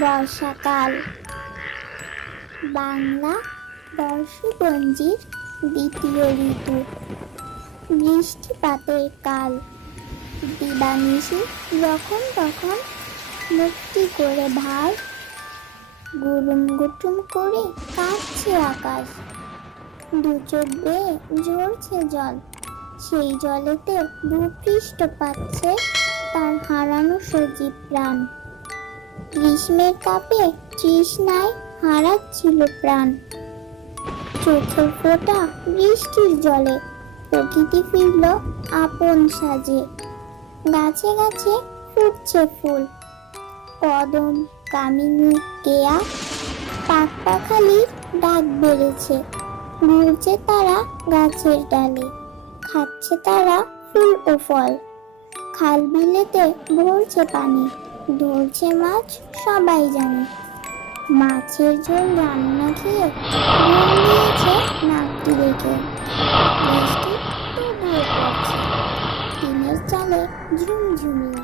বর্ষাকাল। বাংলা বর্ষপঞ্জির দ্বিতীয় ঋতু। বৃষ্টিপাতের কাল। দিবানিশি যখন তখন মুক্তি করে ভার গুরুম গুটুম করে কাঁপছে আকাশ। দু চোখ বেয়ে ঝরছে জল। সেই জলেতে ভূপৃষ্ঠ পাচ্ছে তার হারানো সজীব প্রাণ। গ্রীষ্মের তাপে তৃষ্ণায় হারাচ্ছিল প্রাণ। চোখের ফোঁটা বৃষ্টির জলে প্রকৃতি ফিরল আপন সাজে। গাছে গাছে ফুটছে ফুল। কদম, কামিনী, কেয়া পাক পাখালির ডাক বেড়েছে। ঘুরছে তারা গাছের ডালে, খাচ্ছে তারা ফুল ও ফল। খাল বিলেতে ভরছে পানি। ধরছে মাছ সবাই জানে। মাছের ঝোল রান্না খেয়ে ঘুম দিয়েছে নাকটি রেখে বৃষ্টি তবুও পড়ছে। টিনের চালে ঝুমঝুমিয়ে।